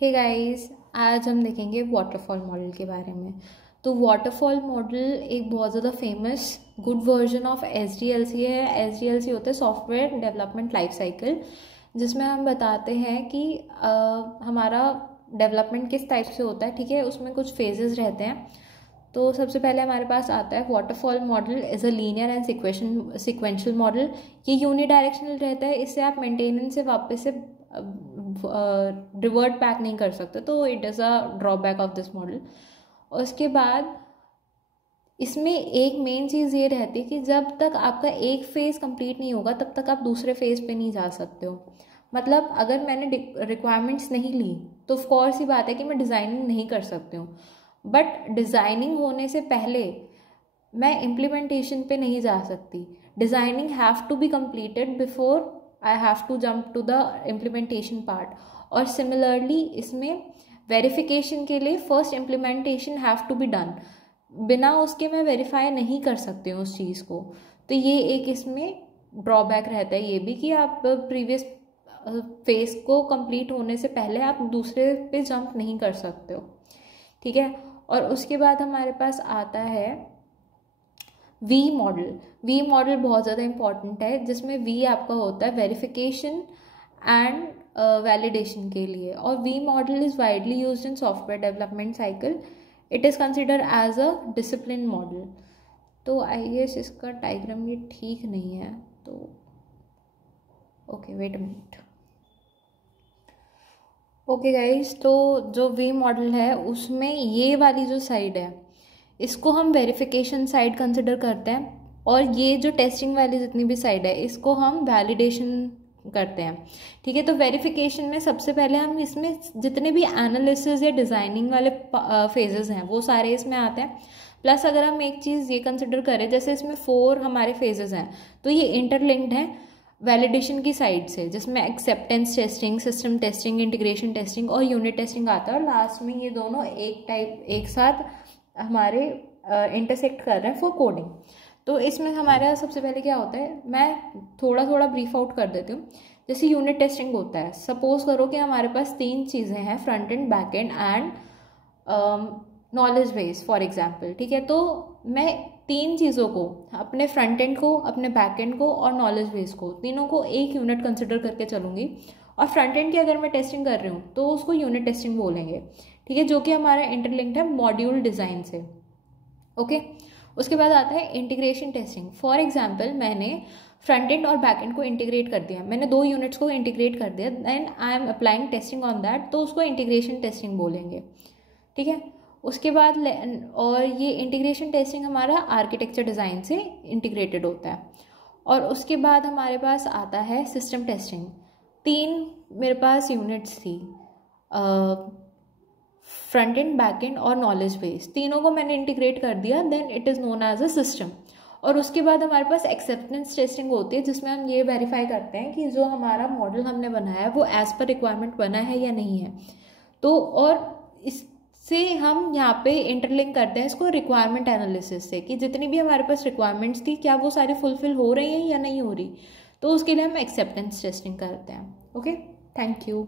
Hey guys, आज हम देखेंगे वाटरफॉल मॉडल के बारे में। तो वाटरफॉल मॉडल एक बहुत ज़्यादा famous good version of SDLC है। SDLC होता है सॉफ्टवेयर डेवलपमेंट लाइफ साइकिल, जिसमें हम बताते हैं कि हमारा डेवलपमेंट किस टाइप से होता है। ठीक है, उसमें कुछ फेजेस रहते हैं। तो सबसे पहले हमारे पास आता है waterfall model is a linear and sequential model. ये यूनिडायरेक्शनल रहता है, इससे आप मेंटेनेंस से वापस से रिवर्ट बैक नहीं कर सकते, तो it is a drawback of this model. उसके बाद इसमें एक मेन चीज़ ये रहती है कि जब तक आपका एक फेज़ कंप्लीट नहीं होगा तब तक आप दूसरे फेज़ पे नहीं जा सकते हो। मतलब अगर मैंने रिक्वायरमेंट्स नहीं ली तो ऑफकोर्स ही बात है कि मैं डिज़ाइनिंग नहीं कर सकती हूँ, बट डिज़ाइनिंग होने से पहले मैं इम्प्लीमेंटेशन पे नहीं जा सकती। Designing have to be completed before I have to jump to the implementation part. और सिमिलरली इसमें वेरिफिकेशन के लिए first implementation have to be done, बिना उसके मैं वेरीफाई नहीं कर सकती हूँ उस चीज़ को। तो ये एक इसमें ड्रॉबैक रहता है ये भी कि आप प्रीवियस फेज को कंप्लीट होने से पहले आप दूसरे पे जंप नहीं कर सकते हो। ठीक है, और उसके बाद हमारे पास आता है वी मॉडल। वी मॉडल बहुत ज़्यादा इंपॉर्टेंट है, जिसमें वी आपका होता है वेरिफिकेशन एंड वैलिडेशन के लिए। और V model is widely used in software development cycle. It is consider as a discipline model. तो आई गेस इसका डायग्राम ये ठीक नहीं है, तो okay wait a minute. Okay guys, तो जो वी मॉडल है उसमें ये वाली जो साइड है इसको हम वेरिफिकेशन साइड कंसिडर करते हैं, और ये जो टेस्टिंग वाली जितनी भी साइड है इसको हम वैलिडेशन करते हैं। ठीक है, तो वेरिफिकेशन में सबसे पहले हम इसमें जितने भी एनालिसिस या डिज़ाइनिंग वाले फेजेस हैं वो सारे इसमें आते हैं। प्लस अगर हम एक चीज़ ये कंसिडर करें, जैसे इसमें 4 हमारे फेजेस हैं तो ये इंटरलिंक्ड हैं वैलिडेशन की साइड से, जिसमें acceptance testing, system testing, integration testing और यूनिट टेस्टिंग आता है। और लास्ट में ये दोनों एक साथ हमारे इंटरसेक्ट कर रहे हैं फॉर कोडिंग। तो इसमें हमारा सबसे पहले क्या होता है, मैं थोड़ा ब्रीफ आउट कर देती हूँ। जैसे यूनिट टेस्टिंग होता है, सपोज करो कि हमारे पास 3 चीज़ें हैं, front end, back and and knowledge base for example. ठीक है, तो मैं 3 चीज़ों को, अपने फ्रंट एंड को, अपने बैक एंड को और नॉलेज बेस को, तीनों को एक यूनिट कंसिडर करके चलूँगी। और फ्रंट एंड की अगर मैं टेस्टिंग कर रही हूँ तो उसको यूनिट टेस्टिंग बोलेंगे। ठीक है, जो कि हमारा इंटरलिंक्ड है मॉड्यूल डिज़ाइन से। ओके, उसके बाद आता है इंटीग्रेशन टेस्टिंग। फॉर एग्जाम्पल मैंने फ्रंट एंड और बैक एंड को इंटीग्रेट कर दिया, मैंने 2 यूनिट्स को इंटीग्रेट कर दिया, then I am applying testing on that, तो उसको इंटीग्रेशन टेस्टिंग बोलेंगे। ठीक है, उसके बाद और ये इंटीग्रेशन टेस्टिंग हमारा आर्किटेक्चर डिज़ाइन से इंटीग्रेटेड होता है। और उसके बाद हमारे पास आता है सिस्टम टेस्टिंग। 3 मेरे पास यूनिट्स थी, फ्रंट एंड, बैक एंड और नॉलेज बेस, तीनों को मैंने इंटीग्रेट कर दिया, then it is known as a system. और उसके बाद हमारे पास एक्सेप्टेंस टेस्टिंग होती है, जिसमें हम ये वेरीफाई करते हैं कि जो हमारा मॉडल हमने बनाया है वो एज़ पर रिक्वायरमेंट बना है या नहीं है। तो और इससे हम यहाँ पे इंटरलिंक करते हैं इसको रिक्वायरमेंट एनालिसिस से, कि जितनी भी हमारे पास रिक्वायरमेंट्स थी क्या वो सारी फुलफिल हो रही हैं या नहीं हो रही। तो उसके लिए हम एक्सेप्टेंस टेस्टिंग करते हैं। Okay, thank you.